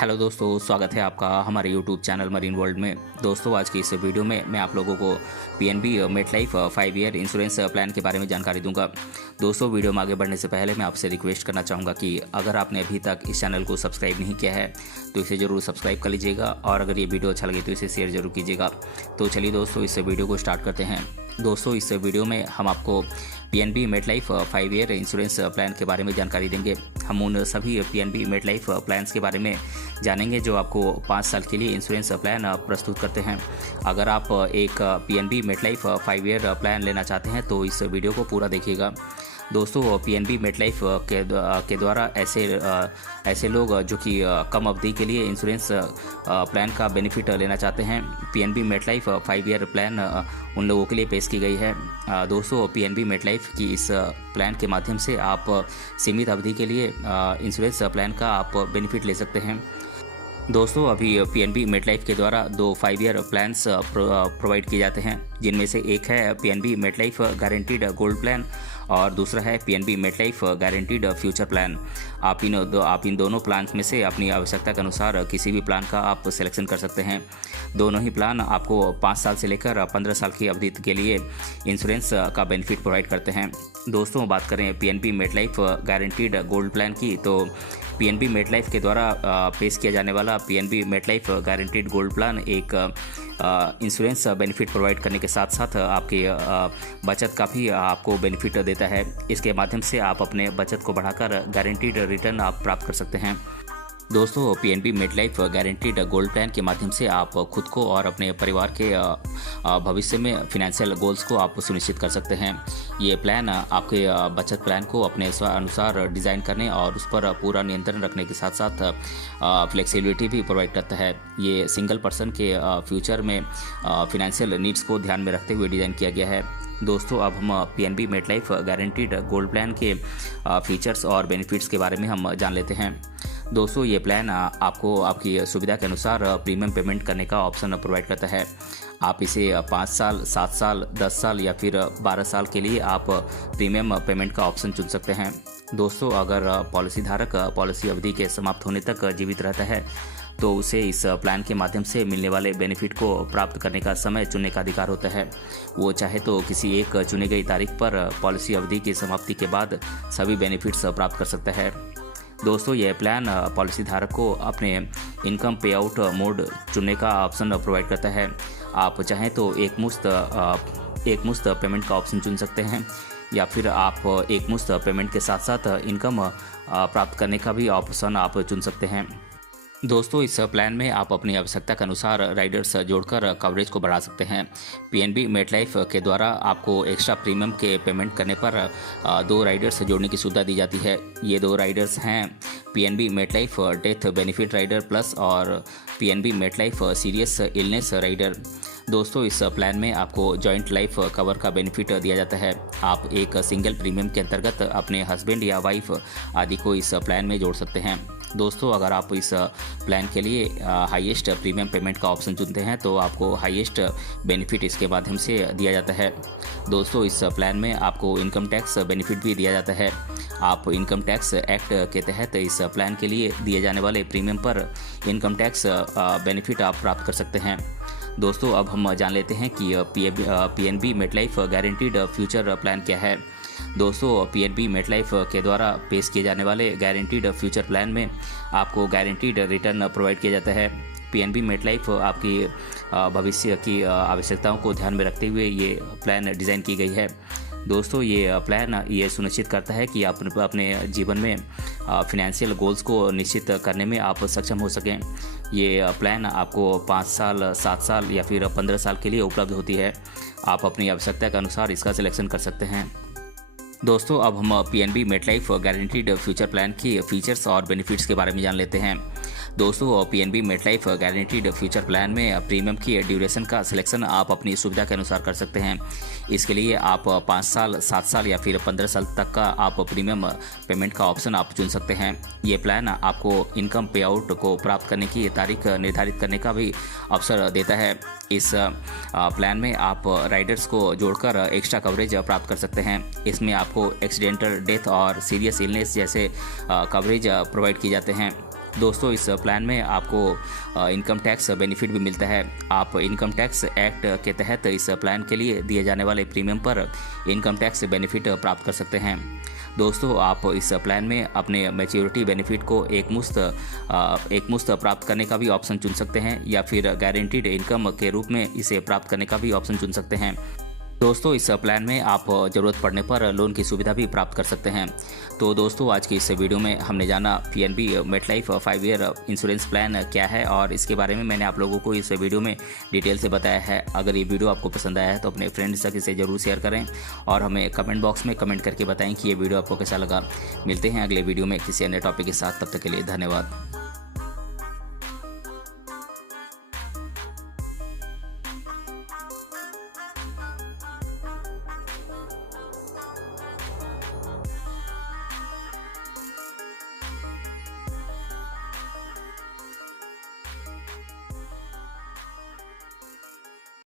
Hello दोस्तों, स्वागत है आपका हमारे यूट्यूब चैनल मरीन वर्ल्ड में। दोस्तों, आज की इस वीडियो में मैं आप लोगों को PNB MetLife 5 year insurance plan के बारे में जानकारी दूंगा। दोस्तों, वीडियो में आगे बढ़ने से पहले मैं आपसे रिक्वेस्ट करना चाहूँगा कि अगर आपने अभी तक इस चैनल को सब्सक्राइब नहीं किया है तो इसे ज़रूर सब्सक्राइब कर लीजिएगा और अगर ये वीडियो अच्छा लगे तो इसे शेयर जरूर कीजिएगा। तो चलिए दोस्तों, इस वीडियो को स्टार्ट करते हैं। दोस्तों, इस वीडियो में हम आपको PNB MetLife 5 year insurance plan के बारे में जानकारी देंगे। हम उन सभी पीएनबी मेटलाइफ प्लान्स के बारे में जानेंगे जो आपको 5 साल के लिए इंश्योरेंस प्लान प्रस्तुत करते हैं। अगर आप एक पीएनबी मेटलाइफ 5 ईयर प्लान लेना चाहते हैं तो इस वीडियो को पूरा देखिएगा। दोस्तों, पीएनबी मेटलाइफ के द्वारा ऐसे लोग जो कि कम अवधि के लिए इंश्योरेंस प्लान का बेनिफिट लेना चाहते हैं, पीएनबी मेटलाइफ 5 ईयर प्लान उन लोगों के लिए पेश की गई है। दोस्तों, पीएनबी मेटलाइफ की इस प्लान के माध्यम से आप सीमित अवधि के लिए इंश्योरेंस प्लान का आप बेनिफिट ले सकते हैं। दोस्तों, अभी पीएनबी मेटलाइफ के द्वारा 2 5 ईयर प्लान्स प्रोवाइड किए जाते हैं, जिनमें से एक है PNB MetLife guaranteed gold plan और दूसरा है PNB MetLife guaranteed future plan. आप इन दोनों प्लान में से अपनी आवश्यकता के अनुसार किसी भी प्लान का आप सिलेक्शन कर सकते हैं। दोनों ही प्लान आपको 5 साल से लेकर 15 साल की अवधि के लिए इंश्योरेंस का बेनिफिट प्रोवाइड करते हैं। दोस्तों, बात करें PNB MetLife guaranteed gold plan की, तो पीएनबी मेटलाइफ के द्वारा पेश किया जाने वाला PNB MetLife guaranteed gold plan एक इंश्योरेंस बेनिफिट प्रोवाइड करने के साथ साथ आपके बचत का भी आपको बेनिफिट देता है। इसके माध्यम से आप अपने बचत को बढ़ाकर गारंटीड रिटर्न आप प्राप्त कर सकते हैं। दोस्तों, PNB MetLife guaranteed gold plan के माध्यम से आप खुद को और अपने परिवार के भविष्य में फिनेंशियल गोल्स को आप सुनिश्चित कर सकते हैं। ये प्लान आपके बचत प्लान को अपने अनुसार डिज़ाइन करने और उस पर पूरा नियंत्रण रखने के साथ साथ फ्लेक्सिबिलिटी भी प्रोवाइड करता है। ये सिंगल पर्सन के फ्यूचर में फिनेंशियल नीड्स को ध्यान में रखते हुए डिज़ाइन किया गया है। दोस्तों, अब हम PNB MetLife guaranteed gold plan के फीचर्स और बेनिफिट्स के बारे में हम जान लेते हैं। दोस्तों, ये प्लान आपको आपकी सुविधा के अनुसार प्रीमियम पेमेंट करने का ऑप्शन प्रोवाइड करता है। आप इसे 5 साल, 7 साल, 10 साल या फिर 12 साल के लिए आप प्रीमियम पेमेंट का ऑप्शन चुन सकते हैं। दोस्तों, अगर पॉलिसी धारक पॉलिसी अवधि के समाप्त होने तक जीवित रहता है तो उसे इस प्लान के माध्यम से मिलने वाले बेनिफिट को प्राप्त करने का समय चुनने का अधिकार होता है। वो चाहे तो किसी एक चुनी गई तारीख पर पॉलिसी अवधि की समाप्ति के बाद सभी बेनिफिट्स प्राप्त कर सकता है। दोस्तों, यह प्लान पॉलिसी धारक को अपने इनकम पे आउट मोड चुनने का ऑप्शन प्रोवाइड करता है। आप चाहें तो एक मुश्त पेमेंट का ऑप्शन चुन सकते हैं या फिर आप एक मुश्त पेमेंट के साथ साथ इनकम प्राप्त करने का भी ऑप्शन आप चुन सकते हैं। दोस्तों, इस प्लान में आप अपनी आवश्यकता के अनुसार राइडर्स जोड़कर कवरेज को बढ़ा सकते हैं। पीएनबी मेटलाइफ के द्वारा आपको एक्स्ट्रा प्रीमियम के पेमेंट करने पर 2 राइडर्स जोड़ने की सुविधा दी जाती है। ये 2 राइडर्स हैं PNB MetLife death benefit rider plus और PNB MetLife serious illness rider. दोस्तों, इस प्लान में आपको जॉइंट लाइफ कवर का बेनिफिट दिया जाता है। आप एक सिंगल प्रीमियम के अंतर्गत अपने हस्बैंड या वाइफ आदि को इस प्लान में जोड़ सकते हैं। दोस्तों, अगर आप इस प्लान के लिए हाईएस्ट प्रीमियम पेमेंट का ऑप्शन चुनते हैं तो आपको हाईएस्ट बेनिफिट इसके माध्यम से दिया जाता है। दोस्तों, इस प्लान में आपको इनकम टैक्स बेनिफिट भी दिया जाता है। आप इनकम टैक्स एक्ट के तहत इस प्लान के लिए दिए जाने वाले प्रीमियम पर इनकम टैक्स बेनिफिट आप प्राप्त कर सकते हैं। दोस्तों, अब हम जान लेते हैं कि PNB MetLife guaranteed future plan क्या है। दोस्तों, पीएनबी मेटलाइफ के द्वारा पेश किए जाने वाले गारंटीड फ्यूचर प्लान में आपको गारंटीड रिटर्न प्रोवाइड किया जाता है। पीएनबी मेटलाइफ आपकी भविष्य की आवश्यकताओं को ध्यान में रखते हुए ये प्लान डिज़ाइन की गई है। दोस्तों, ये प्लान ये सुनिश्चित करता है कि आप अपने जीवन में फिनेंशियल गोल्स को निश्चित करने में आप सक्षम हो सकें। ये प्लान आपको 5 साल, 7 साल या फिर 15 साल के लिए उपलब्ध होती है। आप अपनी आवश्यकता के अनुसार इसका सिलेक्शन कर सकते हैं। दोस्तों, अब हम PNB MetLife guaranteed future plan की फीचर्स और बेनिफिट्स के बारे में जान लेते हैं। दोस्तों, PNB MetLife guaranteed future plan में प्रीमियम की ड्यूरेशन का सिलेक्शन आप अपनी सुविधा के अनुसार कर सकते हैं। इसके लिए आप 5 साल, 7 साल या फिर 15 साल तक का आप प्रीमियम पेमेंट का ऑप्शन आप चुन सकते हैं। ये प्लान आपको इनकम पे आउट को प्राप्त करने की तारीख निर्धारित करने का भी अवसर देता है। इस प्लान में आप राइडर्स को जोड़कर एक्स्ट्रा कवरेज प्राप्त कर सकते हैं। इसमें आपको एक्सीडेंटल डेथ और सीरियस इलनेस जैसे कवरेज प्रोवाइड किए जाते हैं। दोस्तों इस प्लान में आपको इनकम टैक्स बेनिफिट भी मिलता है। आप इनकम टैक्स एक्ट के तहत इस प्लान के लिए दिए जाने वाले प्रीमियम पर इनकम टैक्स बेनिफिट प्राप्त कर सकते हैं। दोस्तों आप इस प्लान में अपने मैच्योरिटी बेनिफिट को एक मुश्त प्राप्त करने का भी ऑप्शन चुन सकते हैं या फिर गारंटीड इनकम के रूप में इसे प्राप्त करने का भी ऑप्शन चुन सकते हैं। दोस्तों इस प्लान में आप ज़रूरत पड़ने पर लोन की सुविधा भी प्राप्त कर सकते हैं। तो दोस्तों आज की इस वीडियो में हमने जाना PNB MetLife 5 year insurance plan क्या है और इसके बारे में मैंने आप लोगों को इस वीडियो में डिटेल से बताया है। अगर ये वीडियो आपको पसंद आया है तो अपने फ्रेंड्स तक इसे ज़रूर शेयर करें और हमें कमेंट बॉक्स में कमेंट करके बताएं कि ये वीडियो आपको कैसा लगा। मिलते हैं अगले वीडियो में किसी अन्य टॉपिक के साथ, तब तक के लिए धन्यवाद।